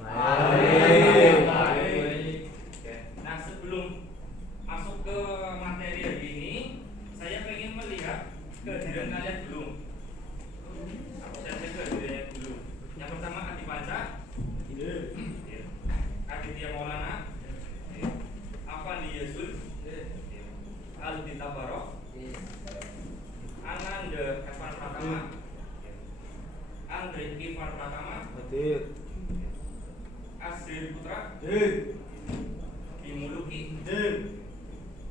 Baik. Baik. Oke. Nah, sebelum masuk ke materi hari ini, saya ingin melihat kehadiran kalian dulu. Saya cek kehadirannya dulu. Yang pertama Adi Panca, Aditya Maulana, Afandi Yazul, Aldi Tabarok, Ananda Evan Pratama, Andre Ivan Pratama, Hadir. Asri Putra, Bimuluki,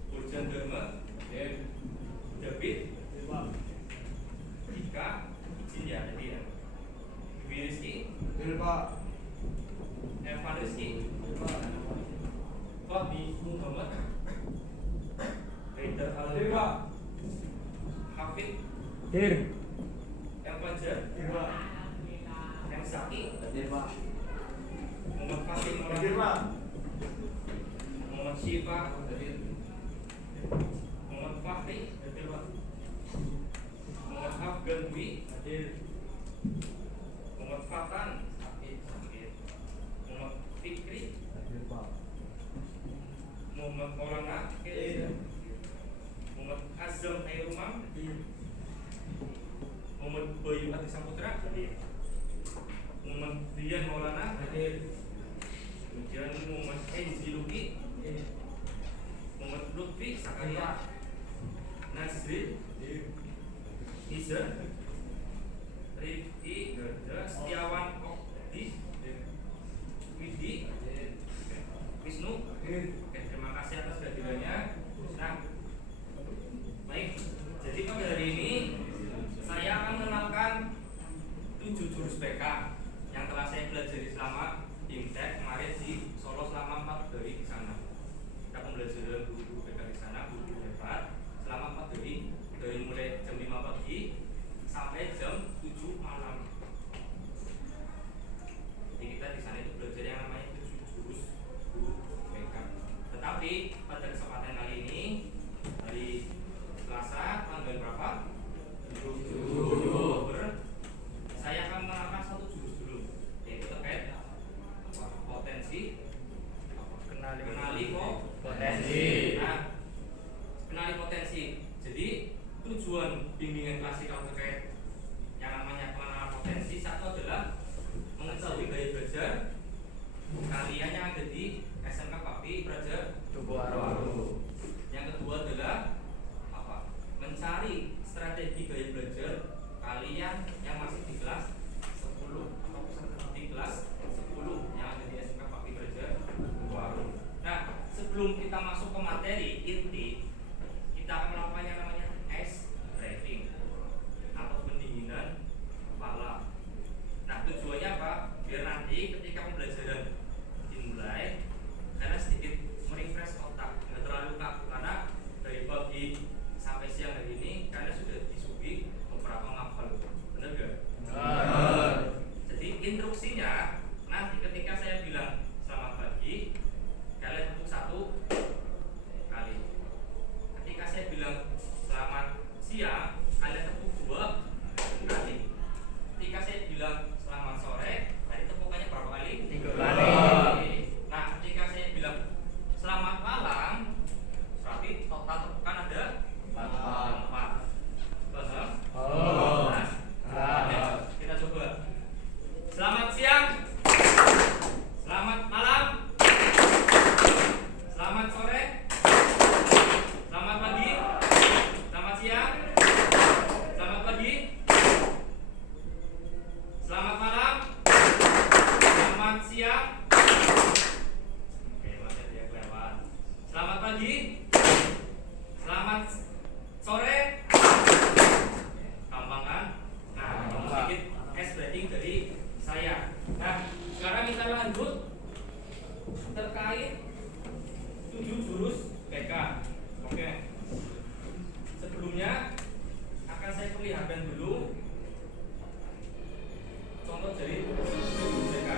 Urjan Dharma, David, Dika, izin ya tadi ya, Dwi Rizky, Evan Rizky, Fabi Muhammad, Haidar Alfa, Hafid, M Fajar, M Zaki, Muhammad Fatim Muhammad Syifa, Muhammad Fahri, Muhammad Afgan Dwi, Muhammad Fatan, Muhammad Fikri, Muhammad Maulana, Muhammad Azam Hairumam, Muhammad Bayu Adi Saputra, Muhammad Rian Maulana, kemudian Muhammad Enzi Luki, Muhammad Lutfi Sakaria, Nasrin, Iza, Rifki Garda, Setiawan Okti, Widi, Wisnu. Oke, terima kasih atas kehadirannya. Nah, baik. Jadi pada hari ini saya akan mengenalkan 7 jurus BK yang telah saya pelajari selama Imtek kemarin di Solo selama 4 hari di sana. Kita pembelajaran guru BK di sana, guru hebat selama 4 hari dari mulai jam 5 pagi sampai jam 7 malam. Jadi kita di sana itu belajar yang namanya 7 jurus guru BK. Tetapi pada kesempatan kali ini hari Selasa tanggal berapa? 7 Oktober. Saya akan menerangkan satu jurus dulu, yaitu terkait potensi. Kenali potensi. Nah, kenali potensi. Jadi tujuan bimbingan klasikal terkait yang namanya pengenalan potensi, satu adalah mengetahui gaya belajar kalian yang ada di SMK Bakti Praja Tuguaru. Yang kedua adalah apa? Mencari strategi gaya belajar kalian yang masih di kelas 10 atau di kelas 10 yang ada di SMK Bakti Praja Tuguaru. Nah, sebelum kita masuk ke materi inti, kita akan melakukan yang namanya ice breaking atau pendinginan kepala. Nah, tujuannya apa? Biar nanti ketika pembelajaran dimulai, karena sedikit merefresh otak, nggak terlalu kaku, karena dari pagi sampai siang hari ini karena sudah disuguhi beberapa ngapal, benar gak? Benar. Jadi instruksinya nanti ketika saya bilang selamat pagi, kalian tepuk 1 kali. Ketika saya bilang selamat siang, kalian tepuk 2 kali. Ketika saya bilang selamat sore, tadi tepukannya berapa kali? 3 kali. Nah, ketika saya bilang selamat malam, berarti total tepukan ada 4. Paham? Nah, kita coba. Selamat siang. Selamat malam. Selamat sore. Selamat pagi. Selamat siang. Selamat pagi. Selamat malam. Selamat siang. Oke, masih ada yang lewat. Selamat pagi. Selamat sore. Gampang kan? Nah, ini sedikit ice breaking dari saya. Nah, sekarang kita lanjut terkait 7 jurus BK. Oke. Sebelumnya akan saya perlihatkan dulu contoh dari jurus BK.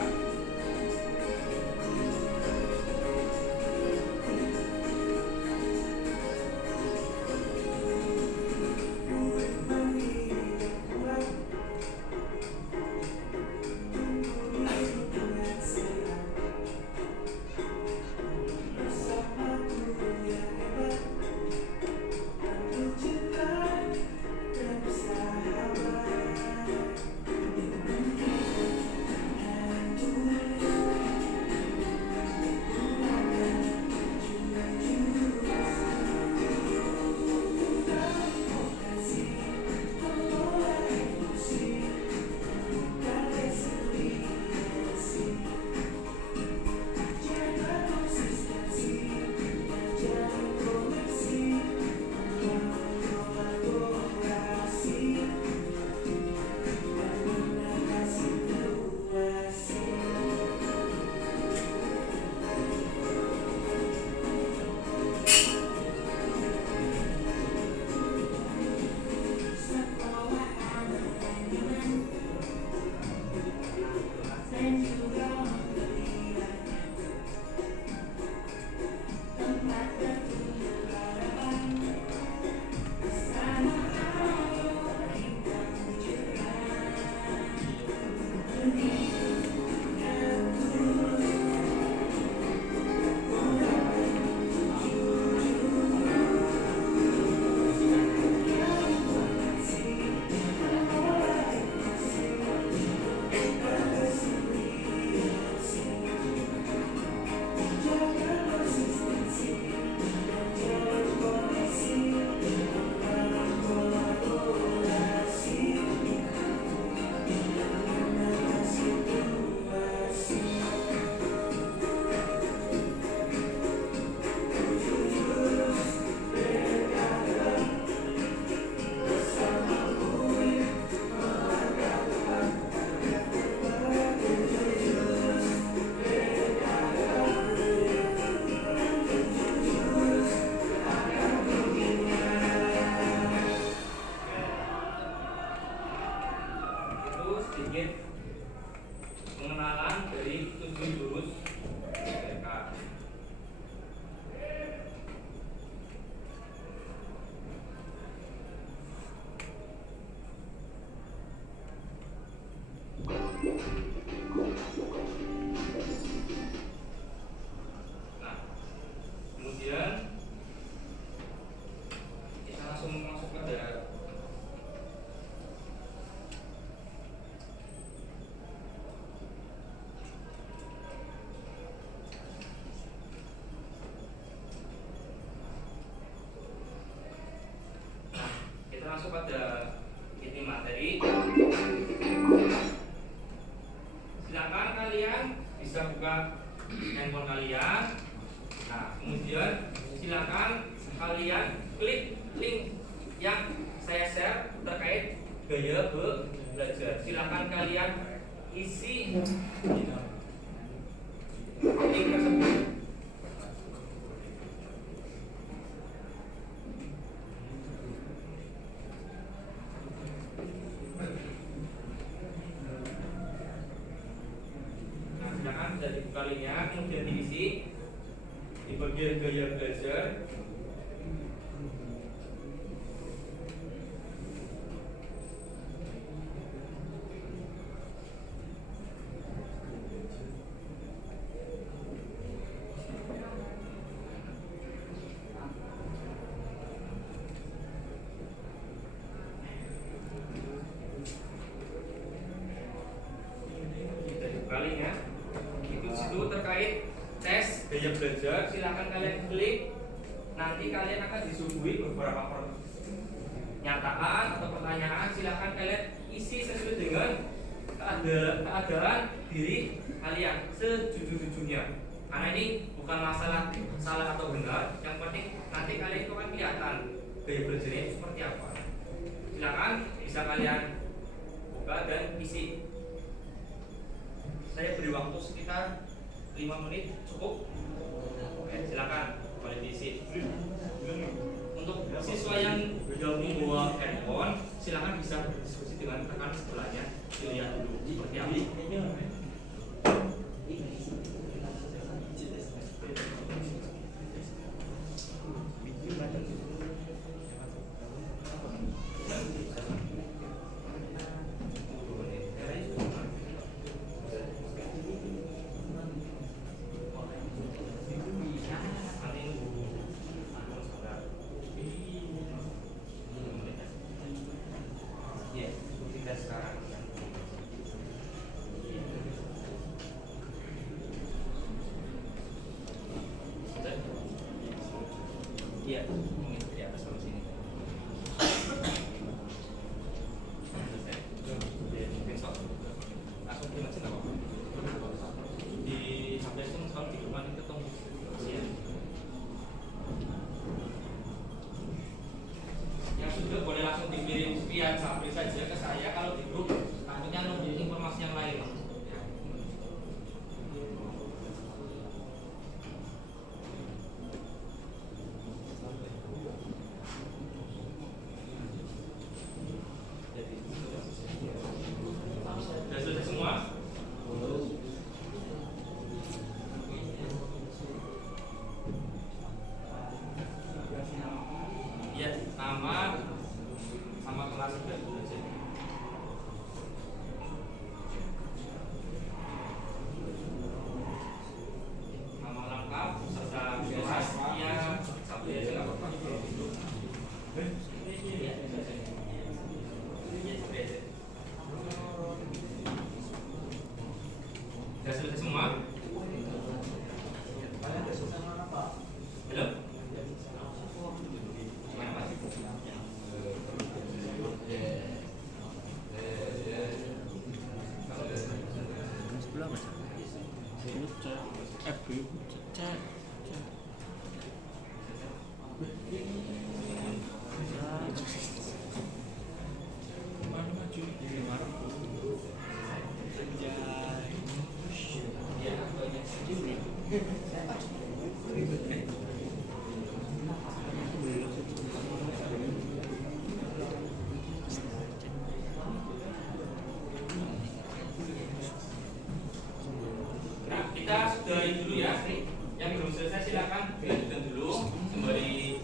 masuk pada inti materi. Silakan kalian bisa buka handphone kalian. Nah, kemudian silakan kalian klik link yang saya share terkait gaya belajar. Silakan kalian isi link tersebut. Nah, silakan sudah dibuka linknya, kemudian diisi di bagian gaya belajar. Kalinya itu situ terkait tes gaya belajar, silakan kalian klik. Nanti kalian akan disuguhi beberapa pernyataan atau pertanyaan, silakan kalian isi sesuai dengan keadaan diri kalian sejujur-jujurnya. Karena ini bukan masalah salah atau benar, yang penting nanti kalian itu akan kelihatan gaya belajarnya itu seperti apa. Silakan bisa kalian buka dan isi. Saya beri waktu sekitar 5 menit, cukup? Oke, silakan boleh diisi. Untuk siswa yang belum membawa handphone, silakan bisa berdiskusi dengan rekan sebelahnya. Dilihat dulu seperti apa. Iya, di atas kalau sini. Langsung kirim aja nggak apa-apa. Di HP itu kalau di rumah itu ketemu. Yang sudah boleh langsung dikirim via Japri saja ke saya. Kalau di grup, takutnya nunggu informasi yang lain. Sudah semua? Ya, nama sama kelas sudah saja. Nama lengkap serta kelasnya sampai aja nggak apa-apa. Sudah semua? Belum? Gimana Pak? Sebelah mas. Nah, kita sudahi dulu ya. Yang belum selesai silakan dilanjutkan dulu sembari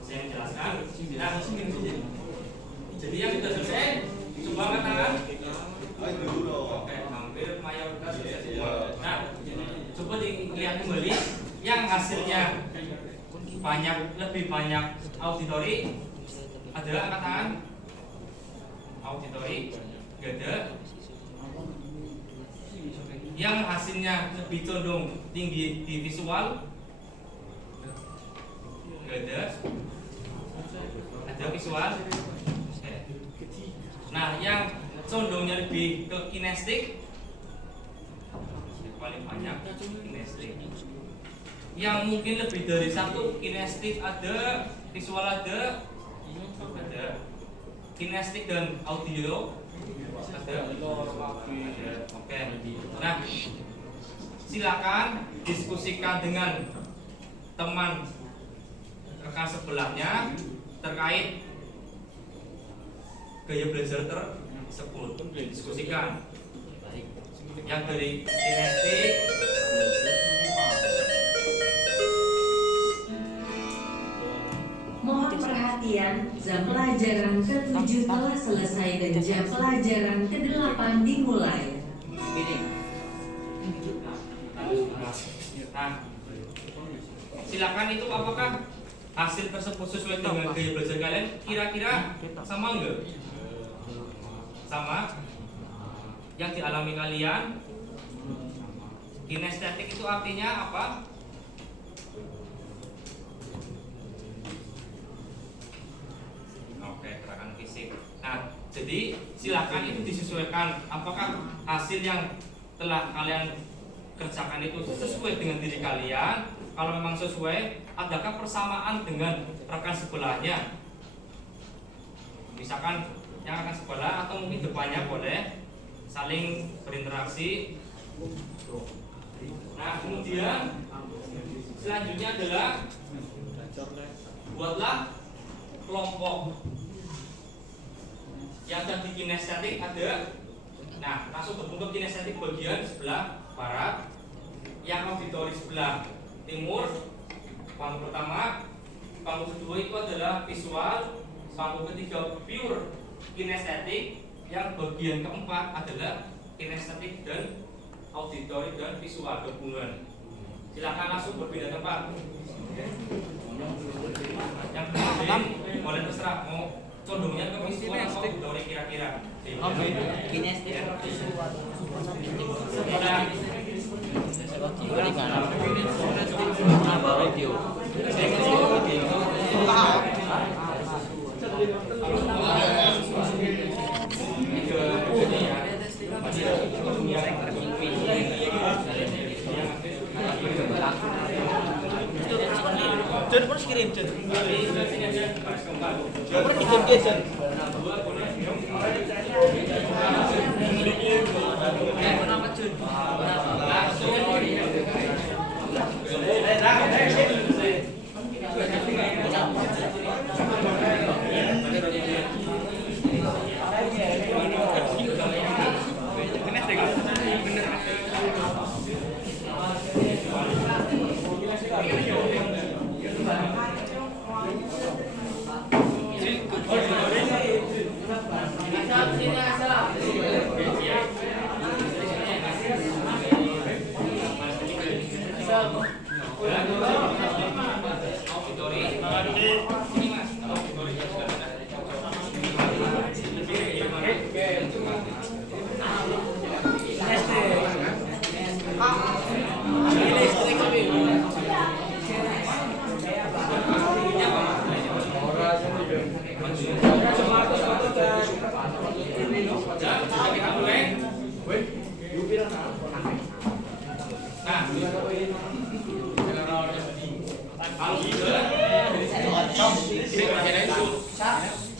saya menjelaskan. Nah, jadi yang sudah selesai coba angkat tangan. Oke, hampir mayoritas sudah semua. Nah, coba dilihat kembali yang hasilnya lebih banyak auditori. Ada angkat tangan? Auditori gak ada. Yang hasilnya lebih condong tinggi di visual gak ada. Ada visual Nah, yang condongnya lebih ke kinestik, paling banyak kinestik. Yang mungkin lebih dari satu, kinestik ada, visual ada, kinestik dan audio ada. Oke. Nah, silakan diskusikan dengan teman rekan sebelahnya terkait gaya belajar tersebut. Diskusikan yang dari kinestik. Mohon perhatian, jam pelajaran ke-7 telah selesai dan jam pelajaran ke-8 dimulai. Nah, silakan itu apakah hasil tersebut sesuai dengan gaya belajar kalian? Kira-kira sama enggak? Sama? Yang dialami kalian? Kinestetik itu artinya apa? Oke, gerakan fisik. Nah, jadi silakan itu disesuaikan. Apakah hasil yang telah kalian kerjakan itu sesuai dengan diri kalian? Kalau memang sesuai, adakah persamaan dengan rekan sebelahnya? Misalkan yang rekan sebelah atau mungkin depannya boleh saling berinteraksi. Nah, kemudian selanjutnya adalah buatlah kelompok. Yang tadi kinestetik ada. Nah, langsung berbentuk kinestetik bagian sebelah barat, yang auditori sebelah timur. Panggung pertama, panggung kedua itu adalah visual, panggung ketiga pure kinestetik, yang bagian keempat adalah kinestetik dan auditori dan visual gabungan. Silakan langsung berpindah tempat. Yang kedua boleh terserah mau condongnya ke visual atau auditori kira-kira. Kinestik. Jen harus kirim Jen.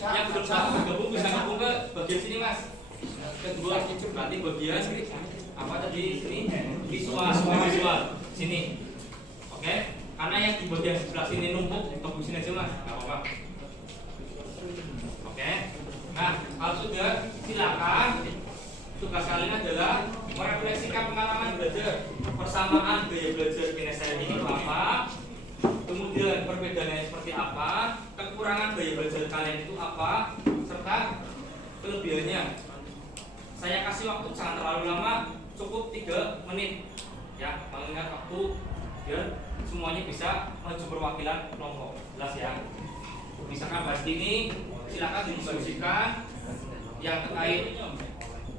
Yang bersama gabung bisa gabung ke bagian sini mas. Kedua berarti bagian apa tadi sini visual sini. Oke, karena yang di bagian sebelah sini numpuk gabung sini aja mas, nggak apa-apa. Oke, nah kalau sudah silakan tugas kalian adalah merefleksikan pengalaman belajar, persamaan gaya belajar kinestetik ini apa, kemudian perbedaannya seperti apa, kekurangan gaya belajar kalian itu apa, serta kelebihannya. Saya kasih waktu jangan terlalu lama, cukup 3 menit ya, mengingat waktu biar semuanya bisa menuju perwakilan kelompok. Jelas ya. Misalkan bahas ini silakan didiskusikan yang terkait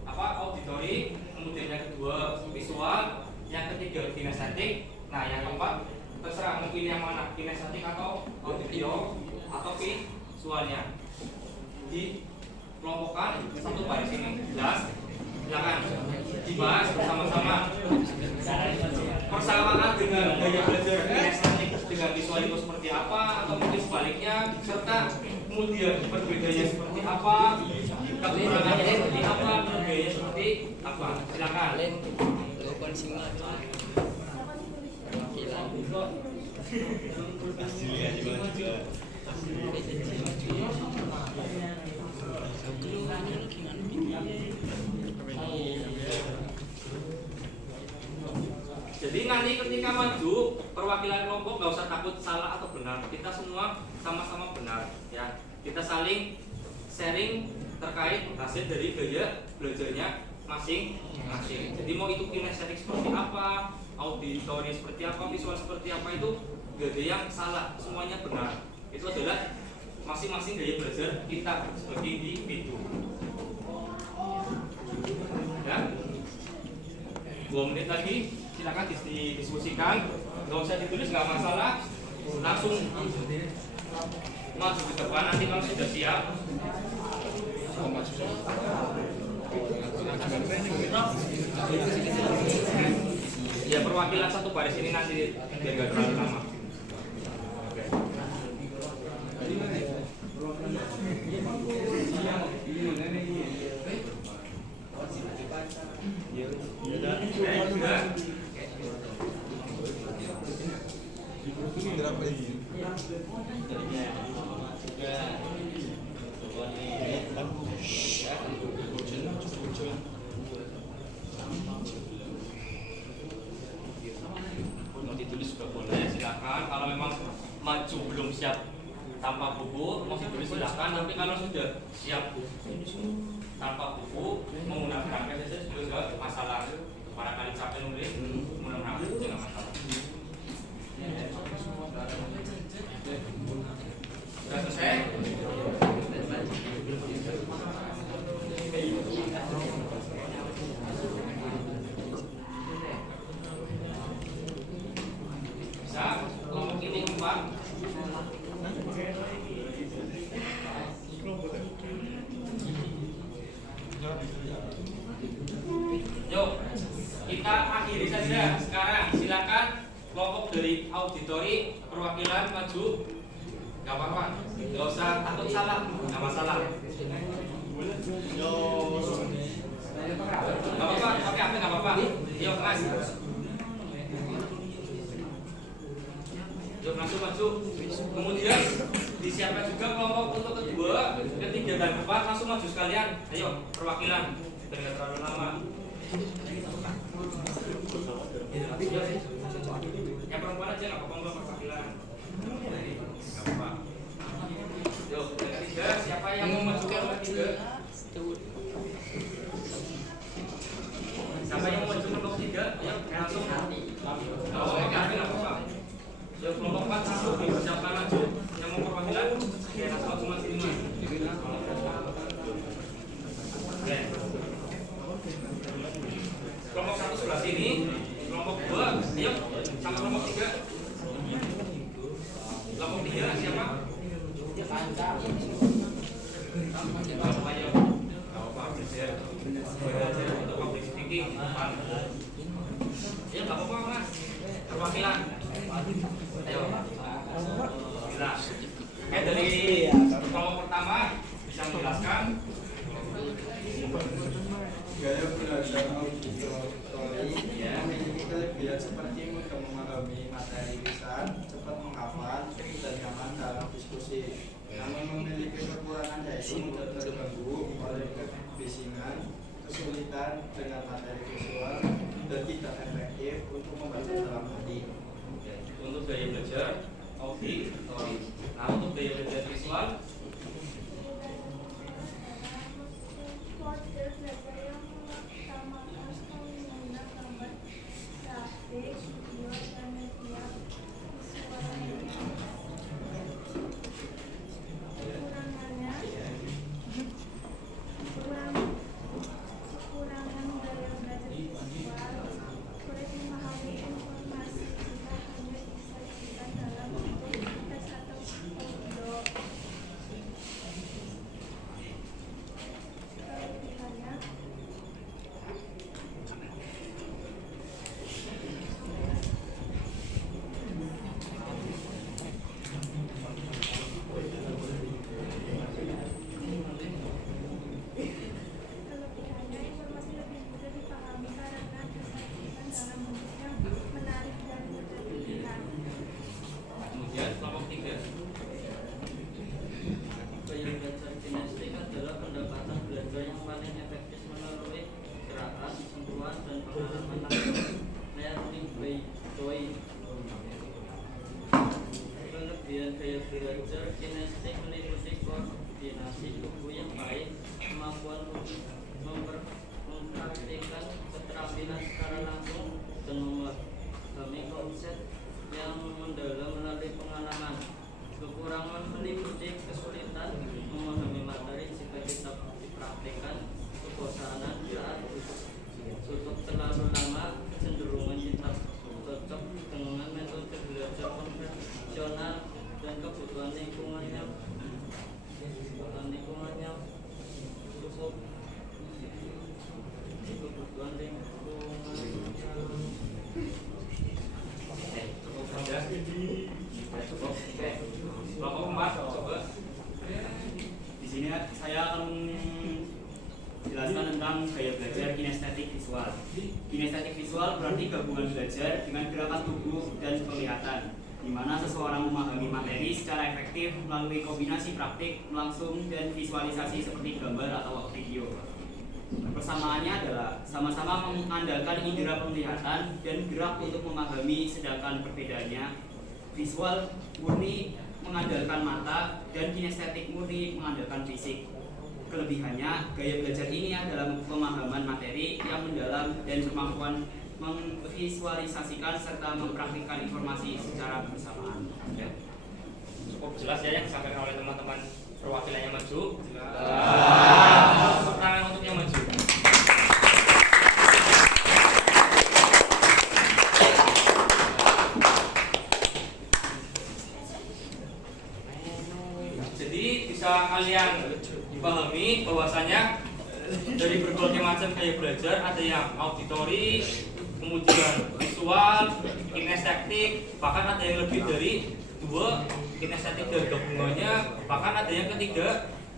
apa auditori, kemudian yang kedua visual, yang ketiga kinestetik. Nah, yang keempat terserah mau pilih yang mana, kinestetik atau audio atau visualnya. kelompokkan satu baris ini. Jelas? Silakan dibahas bersama-sama. Persamaan dengan gaya belajar kinestetik dengan visual itu seperti apa, atau mungkin sebaliknya, serta kemudian perbedaannya seperti apa, kekurangannya seperti apa, perbedaannya seperti apa. Silakan. Jadi nanti ketika maju perwakilan kelompok nggak usah takut salah atau benar, kita semua sama-sama benar ya. Kita saling sharing terkait hasil dari gaya belajarnya masing-masing. Jadi mau itu kinestetik seperti apa, auditori seperti apa, visual seperti apa, itu gak ada yang salah, semuanya benar. Itu adalah masing-masing gaya belajar kita sebagai individu. Ya, 2 menit lagi, silakan didiskusikan. Gak usah ditulis, nggak masalah. Langsung maju ke depan nanti kalau sudah siap. Ya, perwakilan satu baris ini nanti biar gak terlalu lama. Mau ditulis juga boleh, silakan. Kalau memang maju belum siap tanpa buku, mau ditulis silakan. Tapi kalau sudah siap tanpa buku, menggunakan saja juga nggak masalah. Barangkali capek nulis, menggunakan buku nggak masalah. Sudah selesai? Bisa? Kelompok ini 4. Yuk, kita akhiri saja sekarang. Silakan kelompok dari auditori perwakilan maju. Gak apa-apa, gak usah takut salah, gak masalah. Gak apa-apa, pakai HP gak apa-apa. Yuk mas, yuk langsung maju. Kemudian disiapkan juga kelompok untuk kedua, ketiga dan keempat. Langsung maju sekalian. Ayo perwakilan, tidak terlalu lama. Yang perempuan aja gak apa-apa, perwakilan. Gak apa-apa. Yuk, yang ketiga, siapa yang mau maju ke ketiga? Siapa yang mau maju kelompok 3? Ayo, langsung. Gak apa-apa, gak apa-apa. Yuk, kelompok 4 langsung siapa maju. Yang mau perwakilan, ya langsung maju mas ini mas. Oke. Kelompok 1 sebelah sini, kelompok 2, ayo sama kelompok 3. Kelompok 3 siapa? Ayo, apa belajar untuk public speaking. Ya nggak apa-apa mas, perwakilan. Ayo, bila dari kelompok pertama bisa menjelaskan. Gaya belajar auditori memiliki kelebihan seperti mudah memahami materi lisan, cepat menghafal, dan nyaman dalam diskusi. Namun memiliki kekurangan yaitu mudah terganggu oleh kebisingan, kesulitan dengan materi visual, dan tidak efektif untuk membaca dalam hati. Untuk gaya belajar auditori. Nah, untuk gaya belajar visual, belajar kinestetik meliputi koordinasi tubuh yang baik, kemampuan mempraktikkan keterampilan secara langsung, dan memahami konsep yang mendalam melalui pengalaman. Kekurangan meliputi kesulitan memahami materi jika tidak dipraktikkan, kebosanan saat tutup terlalu lama, kecenderungan tidak cocok dengan metode belajar konvensional, dan kebutuhan lingkungannya cukup kebutuhan coba. Di sini saya akan menjelaskan tentang gaya belajar kinestetik visual. Kinestetik visual berarti gabungan belajar dengan gerakan tubuh dan penglihatan, di mana seseorang memahami materi secara efektif melalui kombinasi praktik, langsung, dan visualisasi seperti gambar atau video. Persamaannya adalah sama-sama mengandalkan indera penglihatan dan gerak untuk memahami, sedangkan perbedaannya visual murni mengandalkan mata dan kinestetik murni mengandalkan fisik. Kelebihannya, gaya belajar ini adalah pemahaman materi yang mendalam dan kemampuan memvisualisasikan serta mempraktikkan informasi secara bersamaan. Ya. Cukup jelas ya yang disampaikan oleh teman-teman perwakilannya maju. Tepuk tangan untuk yang maju. Jadi bisa kalian dipahami bahwasanya dari berbagai macam gaya belajar, ada yang auditori, kemudian visual, kinestetik, bahkan ada yang lebih dari 2 kinestetik dan gabungannya, bahkan ada yang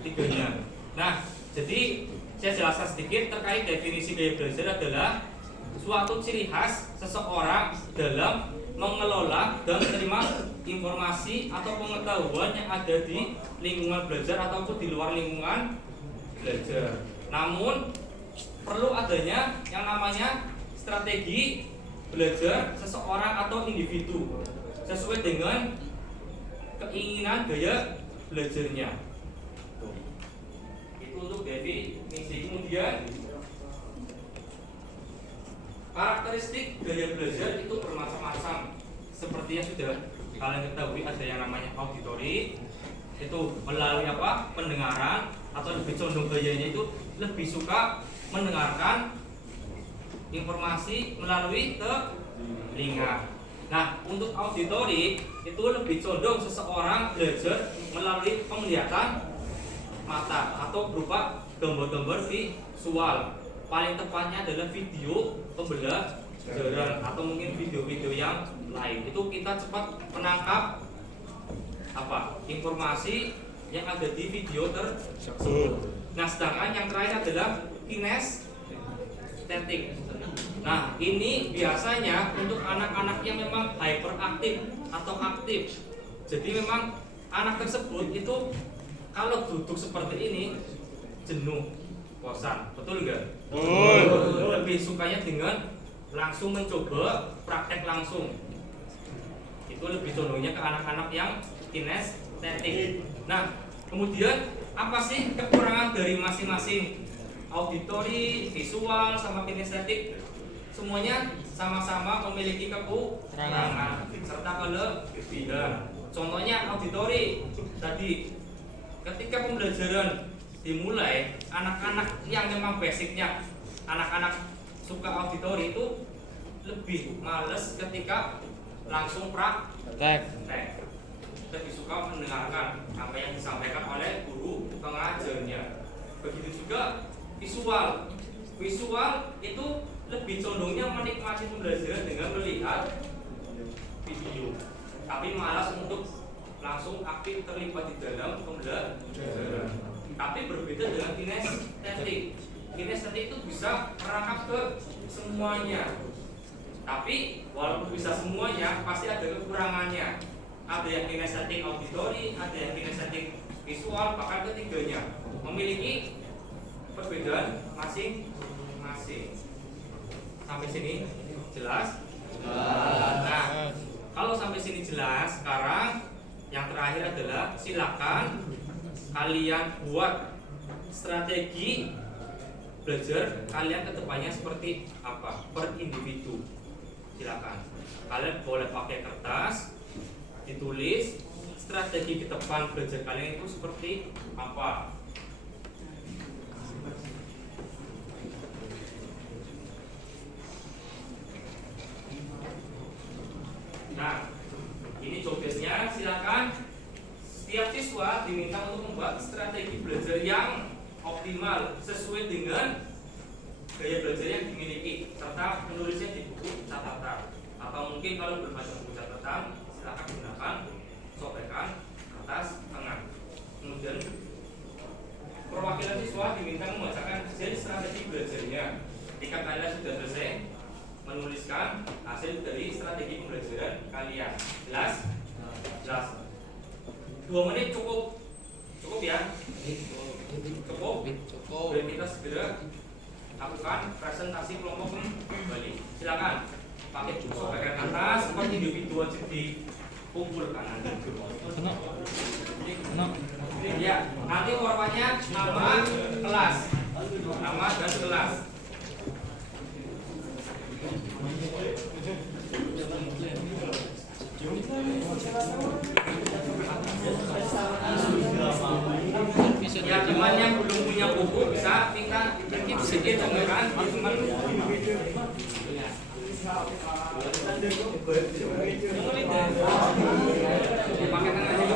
tiganya. Nah, jadi saya jelaskan sedikit terkait definisi gaya belajar adalah suatu ciri khas seseorang dalam mengelola dan menerima informasi atau pengetahuan yang ada di lingkungan belajar ataupun di luar lingkungan belajar. Namun perlu adanya yang namanya strategi belajar seseorang atau individu sesuai dengan keinginan gaya belajarnya. Itu untuk definisi. Kemudian karakteristik gaya belajar itu bermacam-macam. Seperti yang sudah kalian ketahui, ada yang namanya auditori, itu melalui apa? Pendengaran, atau lebih condong gayanya itu lebih suka mendengarkan informasi melalui telinga. Nah, untuk auditori itu lebih condong seseorang belajar melalui penglihatan mata atau berupa gambar-gambar visual. Paling tepatnya adalah video pembelajaran atau mungkin video-video yang lain. Itu kita cepat menangkap informasi yang ada di video tersebut. Nah, sedangkan yang terakhir adalah kinestetik. Nah, ini biasanya untuk anak-anak yang memang hyperaktif atau aktif. Jadi memang anak tersebut itu kalau duduk seperti ini jenuh, bosan, betul nggak? Betul. Lebih sukanya dengan langsung mencoba praktek langsung. Itu lebih condongnya ke anak-anak yang kinestetik. Nah, kemudian apa sih kekurangan dari masing-masing auditori, visual, sama kinestetik? Semuanya sama-sama memiliki kekurangan serta kelebihan. Contohnya auditori tadi, ketika pembelajaran dimulai, anak-anak yang memang basicnya anak-anak suka auditori itu lebih males ketika langsung praktek. Lebih suka mendengarkan apa yang disampaikan oleh guru pengajarnya. Begitu juga visual. Visual itu lebih condongnya menikmati pembelajaran dengan melihat video, tapi malas untuk langsung aktif terlibat di dalam pembelajaran. Tapi berbeda dengan kinestetik. Kinestetik itu bisa merangkap ke semuanya. Tapi walaupun bisa semuanya, pasti ada kekurangannya. Ada yang kinestetik auditori, ada yang kinestetik visual, bahkan ketiganya memiliki perbedaan masing-masing. Sampai sini jelas? Nah, kalau sampai sini jelas, sekarang Yang terakhir adalah silakan kalian buat strategi belajar kalian ke depannya seperti apa per individu. Silakan kalian boleh pakai kertas, ditulis strategi ke depan belajar kalian itu seperti apa. Nah, ini job desk-nya. Silakan setiap siswa diminta untuk membuat strategi belajar yang optimal sesuai dengan gaya belajar yang dimiliki serta menulisnya di buku catatan. Atau mungkin kalau belum ada buku catatan, silakan gunakan sobekan kertas tengah. Kemudian perwakilan siswa diminta membacakan hasil strategi belajarnya. Jika kalian sudah selesai menuliskan hasil dari strategi pembelajaran kalian. Jelas? Jelas. 2 menit cukup. Cukup ya? Cukup. Biar kita segera lakukan presentasi kelompok kembali. Silakan pakai sobekan atas seperti individu wajib dikumpulkan nanti. Ya, nanti formatnya nama kelas, nama dan kelas. Ya, teman yang belum punya buku bisa minta sedikit contohkan teman. Pakai tangan aja.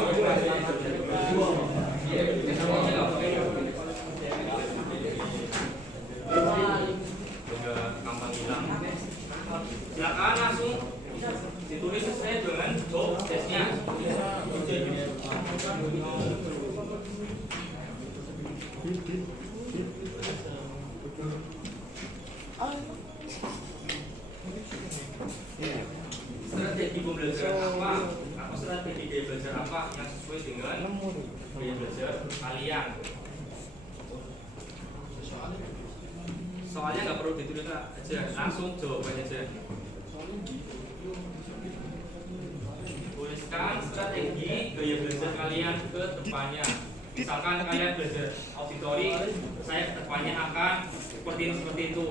Gampang hilang. Silakan langsung ditulis sesuai dengan job desk-nya. Strategi pembelajaran apa? Atau strategi gaya belajar apa yang sesuai dengan gaya belajar kalian? Soalnya nggak perlu ditulis aja, langsung jawaban aja. Tuliskan strategi gaya belajar kalian ke depannya. Misalkan kalian belajar auditori, saya ke depannya akan seperti ini, seperti itu.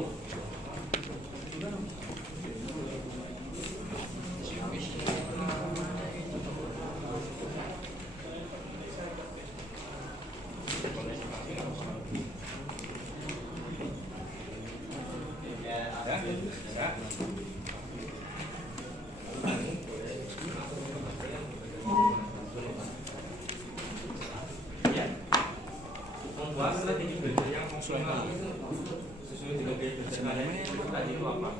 Membuat strategi belajar yang optimal sesuai dengan gaya belajar kalian itu tadi itu apa?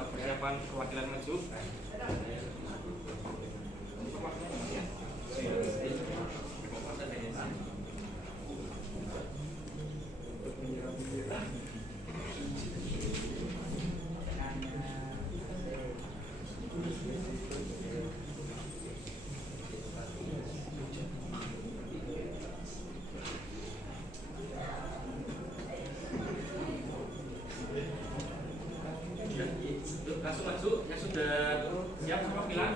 tempat persiapan perwakilan maju. Langsung maju yang sudah siap perwakilan.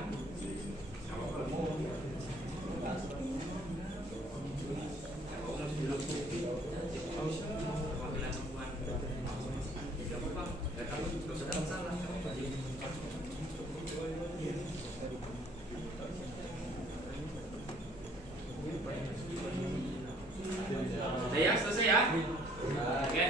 Selesai ya? Oke.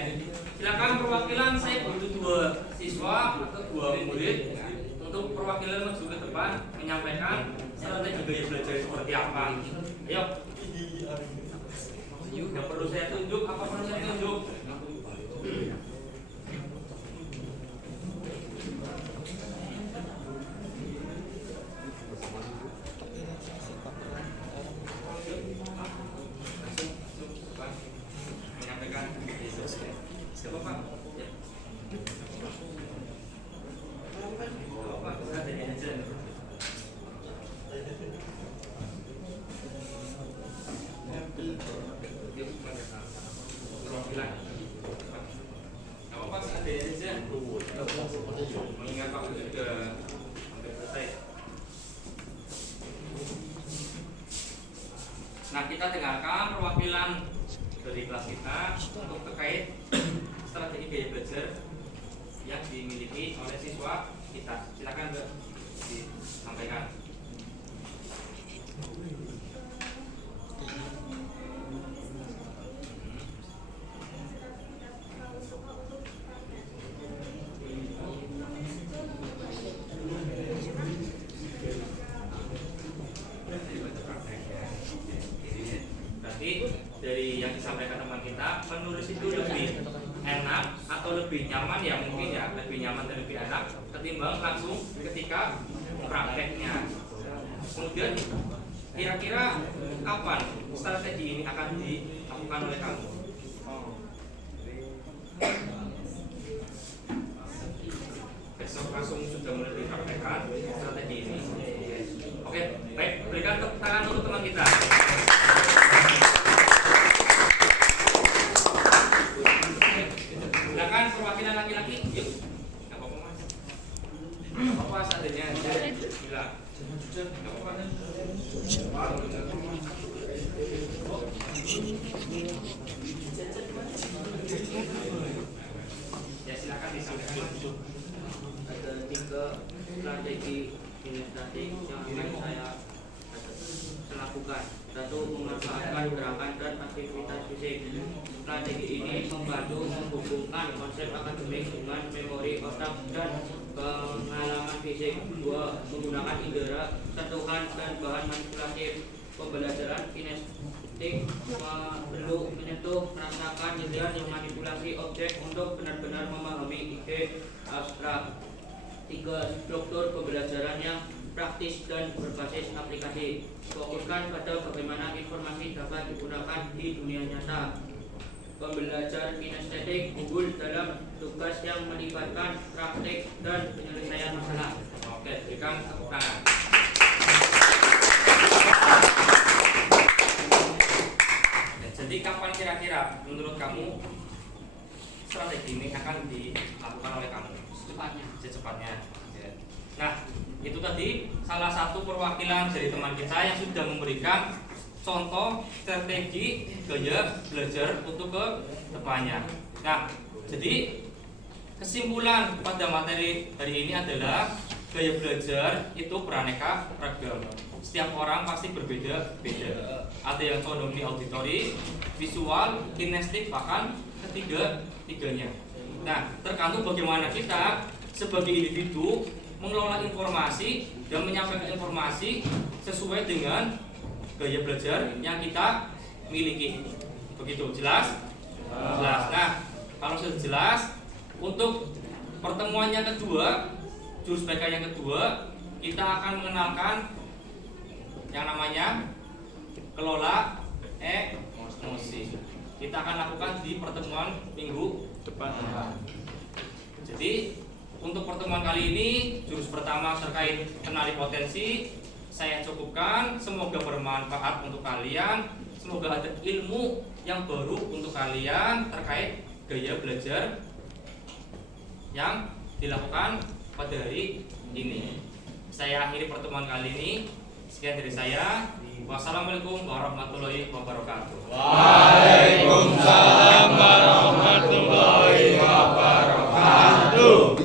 Silakan perwakilan, saya butuh 2 siswa atau 2 murid untuk perwakilan maju ke depan menyampaikan strategi gaya belajar seperti apa. Ayo. Nggak perlu saya tunjuk, apa perlu saya tunjuk? Menyampaikan siapa Pak? Ya. Pak, ada aja. Perwakilan. Gak apa-apa, ada aja. Mengingat waktu sudah hampir selesai. Nah, kita dengarkan perwakilan dari kelas kita untuk terkait strategi gaya belajar yang dimiliki oleh siswa kita. Silakan Mbak disampaikan. Berarti dari yang disampaikan teman kita, menulis itu lebih enak atau lebih nyaman ya, mungkin ya lebih nyaman dan lebih enak ketimbang langsung ketika prakteknya. Kemudian kira-kira kapan strategi ini akan dilakukan oleh kamu? Besok langsung sudah mulai dipraktekkan strategi ini. Oke, baik, berikan tepuk tangan untuk teman kita. Silakan perwakilan laki-laki, yuk. Gak apa-apa Mas. Gak apa-apa seadanya aja. Bila. Gak apa-apa. Ya silakan disampaikan Mas. Ada 3 strategi administratif yang akan saya lakukan. 1. Memanfaatkan gerakan dan aktivitas fisik. Strategi ini membantu menghubungkan konsep akademik dengan memori otak dan pengalaman fisik. 2. Menggunakan indera, sentuhan dan bahan manipulatif. Pembelajaran kinestetik perlu menyentuh, merasakan, dan memanipulasi objek untuk benar-benar memahami ide abstrak. 3. Struktur pembelajaran yang praktis dan berbasis aplikasi. Fokuskan pada bagaimana informasi dapat digunakan di dunia nyata. Pembelajar kinestetik unggul dalam tugas yang melibatkan praktik dan penyelesaian masalah. Oke, berikan tepuk tangan. Jadi kapan kira-kira menurut kamu strategi ini akan dilakukan oleh kamu? Secepatnya. Nah, itu tadi salah satu perwakilan dari teman kita yang sudah memberikan contoh strategi gaya belajar untuk ke depannya. Nah, jadi kesimpulan pada materi hari ini adalah gaya belajar itu beraneka ragam. Setiap orang pasti berbeda-beda. Ada yang condong di auditori, visual, kinestik, bahkan ketiga-tiganya. Nah, tergantung bagaimana kita sebagai individu mengelola informasi dan menyampaikan informasi sesuai dengan gaya belajar yang kita miliki. Begitu, jelas? Jelas. Nah, kalau sudah jelas, untuk pertemuan yang kedua jurus BK yang kedua, kita akan mengenalkan yang namanya kelola emosi. Kita akan lakukan di pertemuan minggu depan. Jadi untuk pertemuan kali ini, jurus pertama terkait kenali potensi saya cukupkan. Semoga bermanfaat untuk kalian. Semoga ada ilmu yang baru untuk kalian terkait gaya belajar yang dilakukan pada hari ini. Saya akhiri pertemuan kali ini. Sekian dari saya. Wassalamualaikum warahmatullahi wabarakatuh. Waalaikumsalam warahmatullahi wabarakatuh.